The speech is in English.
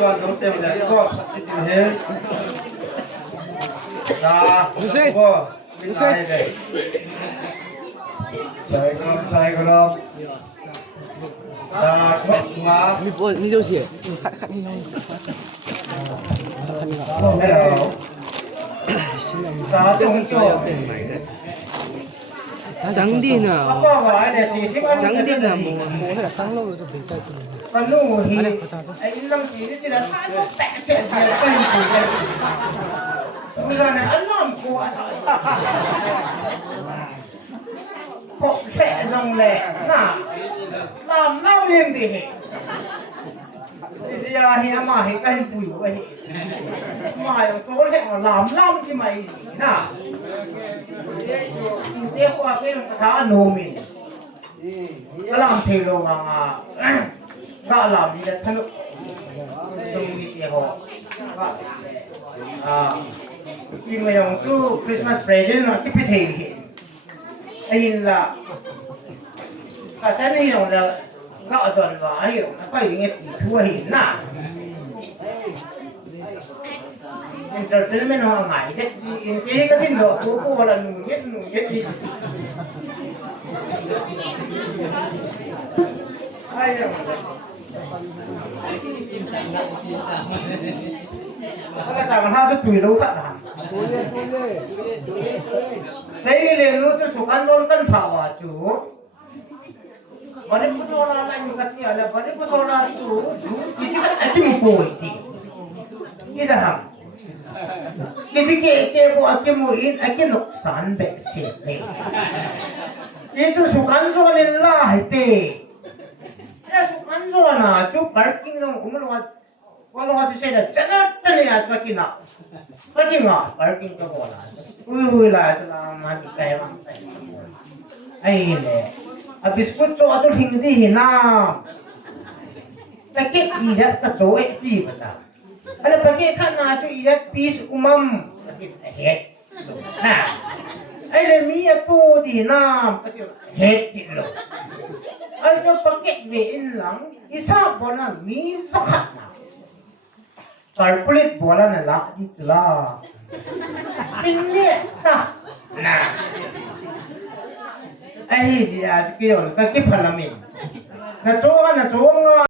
toàn giống tiền để có thế ra có mình sai đấy sai cái đó ra không mà你就写，看看那张，看那个，没有，这是主要被买的。长店啊，长店啊，冇那个生路就比较多。生路係哎，你諗住呢啲人太多白隻係真係嘅，咁樣咧，一諗過啊，學平仲叻，嗱，南撈邊啲？呢啲 ya hi ama hi kan pu yo hi ma yo to le lam lam chi mai na te ko a ke ka no mi lam the lo nga ka lam ni da thalo dong ni te ho in ma yong tu Christmas present no ti pi the hi ai la ka sa ni yong daก็ตอนว่าไอ้ก็อย่างเงี้ยทั่วหินน่ะอินเตอร์เทนเมนต์ของไหนเด็กอินเตอร์ก็ที่ดอกกูกูว่าหนูเย็ดดิไอ้ยังก็จะมาหาจะคุยรู้กันนะใช่เลยรู้จะสุขันโดนกันผ่าว่าจูวันนี้พุทโธราอะไรอยู่กันที่อะไรวันนี้พุทโธราจูที่กันไอ้ที่มีป่วยที่ที่จะทำที่เก็บไอ้ที่มูอินไอ้ที่หลอกสารแบบเสียเลยที่จูสุขันโซนิลลาให้เตะไอ้สุขันโซน่ะจูพาร์กิ้งลงอุ้มลงว่าลงที่เสร็จจะนั่นเนี่ยก็กินอ่ะก็กินอ่ะพาร์กิ้งก็พอละอุ้ยละจะละมาที่ใครบ้างไอ้เนี่ยbiskut so atul hindi hina pakai idat ka so ti bata ala pakai kan na so idat piece umam pakai head na ai le mi atu di na pakai head di lo ai so pakai ve in lang isa bona mi sakat na calculate bola na la di tula pinne na ai thì cái đó là cái phần là mình là chỗ